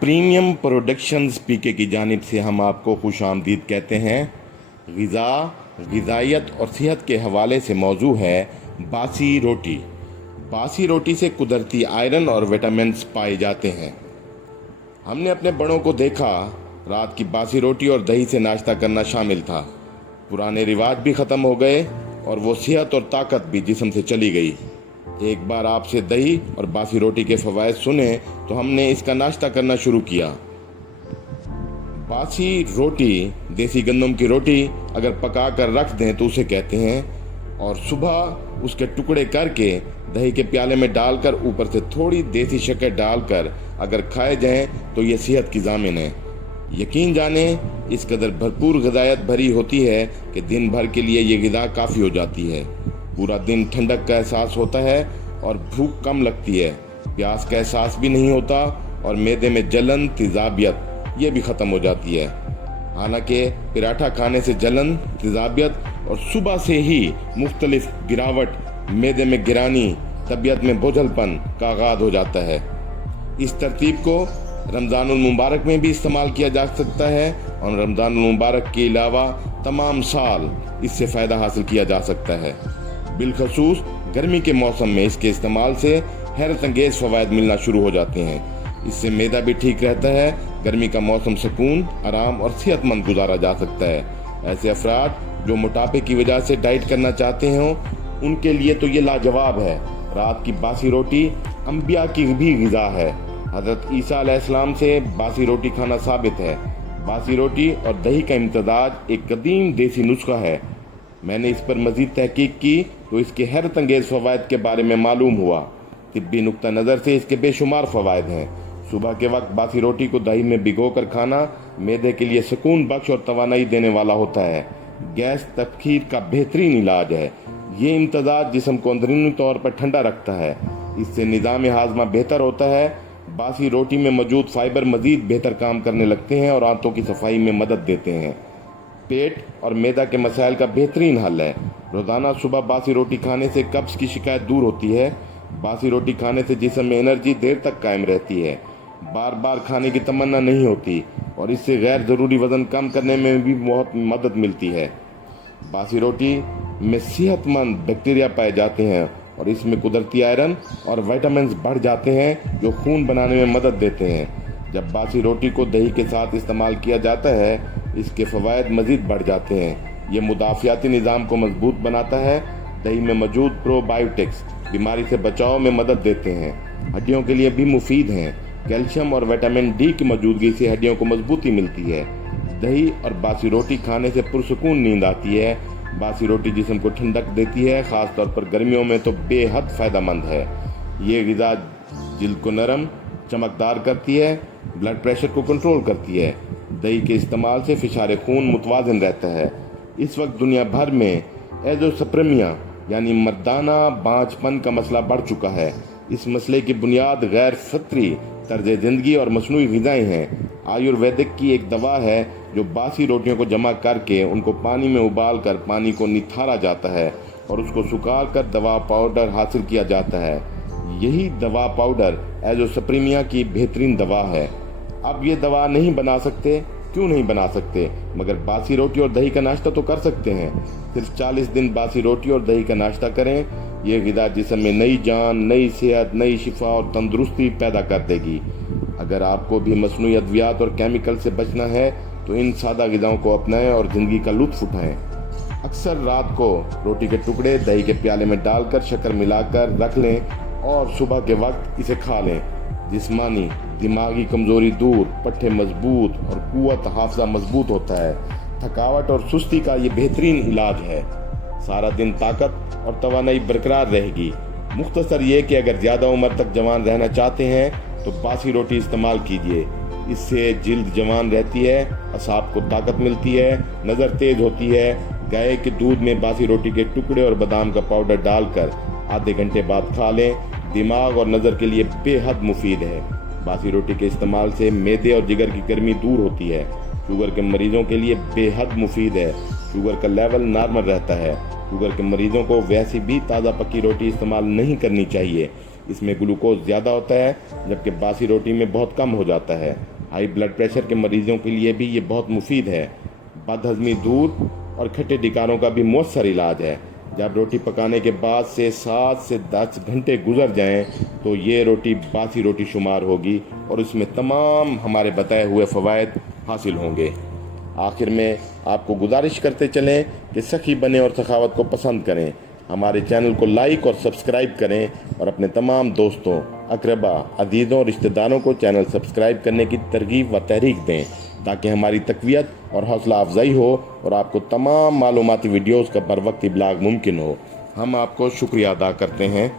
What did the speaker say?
Premium productions पीके की जानिब से हम आपको खुश आमदीद कहते हैं। ग़िज़ा, ग़िज़ाइयत और सेहत के हवाले से मौजू है बासी रोटी। बासी रोटी से कुदरती आयरन और विटामिन्स पाए जाते हैं। हमने अपने बड़ों को देखा, रात की बासी रोटी और दही से नाश्ता करना शामिल था। पुराने रिवाज भी ख़त्म हो गए और वो सेहत और ताकत भी जिस्म से चली गई। एक बार आपसे दही और बासी रोटी के फ़वाइद सुने तो हमने इसका नाश्ता करना शुरू किया। बासी रोटी, देसी गंदम की रोटी अगर पका कर रख दें तो उसे कहते हैं, और सुबह उसके टुकड़े करके दही के प्याले में डालकर ऊपर से थोड़ी देसी शक्कर डालकर अगर खाए जाएं तो ये सेहत की ज़ामिन है। यकीन जाने इस कदर भरपूर ग़िज़ायत भरी होती है कि दिन भर के लिए ये ग़िज़ा काफ़ी हो जाती है। पूरा दिन ठंडक का एहसास होता है और भूख कम लगती है, प्यास का एहसास भी नहीं होता और मैदे में जलन, तेज़ाबियत ये भी ख़त्म हो जाती है। हालांकि पराठा खाने से जलन, तेज़ाबियत और सुबह से ही मुख्तलिफ गिरावट, मैदे में गिरानी, तबीयत में बोझलपन का आगाज़ हो जाता है। इस तरतीब को रमज़ानुल मुबारक में भी इस्तेमाल किया जा सकता है और रमज़ानुल मुबारक के अलावा तमाम साल इससे फ़ायदा हासिल किया जा सकता है। बिलखसूस गर्मी के मौसम में इसके इस्तेमाल से हैरत अंगेज़ फ़वाइद मिलना शुरू हो जाते हैं। इससे मैदा भी ठीक रहता है। गर्मी का मौसम सुकून, आराम और सेहतमंद गुजारा जा सकता है। ऐसे अफराद जो मोटापे की वजह से डाइट करना चाहते हों, उनके लिए तो ये लाजवाब है। रात की बासी रोटी अंबिया की भी ग़िज़ा है। हज़रत ईसा अलैहिस्सलाम से बासी रोटी खाना साबित है। बासी रोटी और दही का इम्तज़ाज एक कदीम देसी नुस्खा है। मैंने इस पर मज़ीद तहकीक की तो इसके हैरत अंगेज़ फ़वाइद के बारे में मालूम हुआ। तिब्बी नुक्ता नज़र से इसके बेशुमार फ़वाइद हैं। सुबह के वक्त बासी रोटी को दही में भिगो कर खाना मैदे के लिए सुकून बख्श और तवानाई देने वाला होता है। गैस तबखीर का बेहतरीन इलाज है। ये इम्तज़ाज जिस्म को अंदरूनी तौर पर ठंडा रखता है। इससे निज़ाम हाज़मा बेहतर होता है। बासी रोटी में मौजूद फ़ाइबर मज़ीद बेहतर काम करने लगते हैं और आंतों की सफाई में मदद देते हैं। पेट और मैदा के मसाइल का बेहतरीन हल है। रोज़ाना सुबह बासी रोटी खाने से कब्ज़ की शिकायत दूर होती है। बासी रोटी खाने से जिस्म में एनर्जी देर तक कायम रहती है। बार बार खाने की तमन्ना नहीं होती और इससे गैर ज़रूरी वज़न कम करने में भी बहुत मदद मिलती है। बासी रोटी में सेहतमंद बैक्टीरिया पाए जाते हैं और इसमें कुदरती आयरन और विटामिन्स बढ़ जाते हैं जो खून बनाने में मदद देते हैं। जब बासी रोटी को दही के साथ इस्तेमाल किया जाता है, इसके फ़वाइद मज़ीद बढ़ जाते हैं। ये मुदाफ़ियाती निज़ाम को मजबूत बनाता है। दही में मौजूद प्रोबायोटिक्स बीमारी से बचाव में मदद देते हैं। हड्डियों के लिए भी मुफीद हैं। कैल्शियम और विटामिन डी की मौजूदगी से हड्डियों को मजबूती मिलती है। दही और बासी रोटी खाने से पुरसुकून नींद आती है। बासी रोटी जिस्म को ठंडक देती है, ख़ास तौर पर गर्मियों में तो बेहद फ़ायदेमंद है। ये ग़िज़ा जिल्द को नरम, चमकदार करती है, ब्लड प्रेशर को कंट्रोल करती है। दही के इस्तेमाल से फ़िशार खून मुतवाज़िन रहता है। इस वक्त दुनिया भर में एज़ोस्पर्मिया यानी मर्दाना बांझपन का मसला बढ़ चुका है। इस मसले की बुनियाद गैर फितरी तर्ज ज़िंदगी और मसनूई ग़िज़ाएँ हैं। आयुर्वेदिक की एक दवा है जो बासी रोटियों को जमा करके उनको पानी में उबाल कर पानी को निथारा जाता है और उसको सुखा कर दवा पाउडर हासिल किया जाता है। यही दवा पाउडर एज़ोस्पर्मिया की बेहतरीन दवा है। अब ये दवा नहीं बना सकते, क्यों नहीं बना सकते, मगर बासी रोटी और दही का नाश्ता तो कर सकते हैं। सिर्फ 40 दिन बासी रोटी और दही का नाश्ता करें। ये ग़िज़ा जिस्म में नई जान, नई सेहत, नई शिफा और तंदुरुस्ती पैदा कर देगी। अगर आपको भी मसनूई अद्वियात और केमिकल से बचना है तो इन सादा ग़िज़ाओं को अपनाएं और ज़िंदगी का लुत्फ़ उठाएं। अक्सर रात को रोटी के टुकड़े दही के प्याले में डालकर शक्कर मिलाकर रख लें और सुबह के वक्त इसे खा लें। जिस्मानी दिमागी कमज़ोरी दूर, पट्टे मजबूत और कुव्वत हाफ़ज़ा मजबूत होता है। थकावट और सुस्ती का ये बेहतरीन इलाज है। सारा दिन ताकत और तवानाई बरकरार रहेगी। मुख्तसर ये कि अगर ज़्यादा उम्र तक जवान रहना चाहते हैं तो बासी रोटी इस्तेमाल कीजिए। इससे जिल्द जवान रहती है, असाब को ताकत मिलती है, नज़र तेज़ होती है। गाय के दूध में बासी रोटी के टुकड़े और बादाम का पाउडर डालकर आधे घंटे बाद खा लें। दिमाग और नज़र के लिए बेहद मुफीद है। बासी रोटी के इस्तेमाल से मैदे और जिगर की गर्मी दूर होती है। शुगर के मरीजों के लिए बेहद मुफीद है। शुगर का लेवल नॉर्मल रहता है। शुगर के मरीजों को वैसे भी ताज़ा पकी रोटी इस्तेमाल नहीं करनी चाहिए। इसमें ग्लूकोज ज़्यादा होता है, जबकि बासी रोटी में बहुत कम हो जाता है। हाई ब्लड प्रेशर के मरीजों के लिए भी ये बहुत मुफीद है। बदहज़मी दूर और खट्टे डिकारों का भी मौसर इलाज है। जब रोटी पकाने के बाद से 7 से 10 घंटे गुजर जाएं तो ये रोटी बासी रोटी शुमार होगी और इसमें तमाम हमारे बताए हुए फ़वाइद हासिल होंगे। आखिर में आपको गुजारिश करते चलें कि सखी बने और सखावत को पसंद करें। हमारे चैनल को लाइक और सब्सक्राइब करें और अपने तमाम दोस्तों, अकरबा, अजीज़ों, रिश्तेदारों को चैनल सब्सक्राइब करने की तरगीब व तहरीक दें, ताकि हमारी तक़वियत और हौसला अफजाई हो और आपको तमाम मालूमाती वीडियोज़ का बर वक्त इब्लाग मुमकिन हो। हम आपको शुक्रिया अदा करते हैं।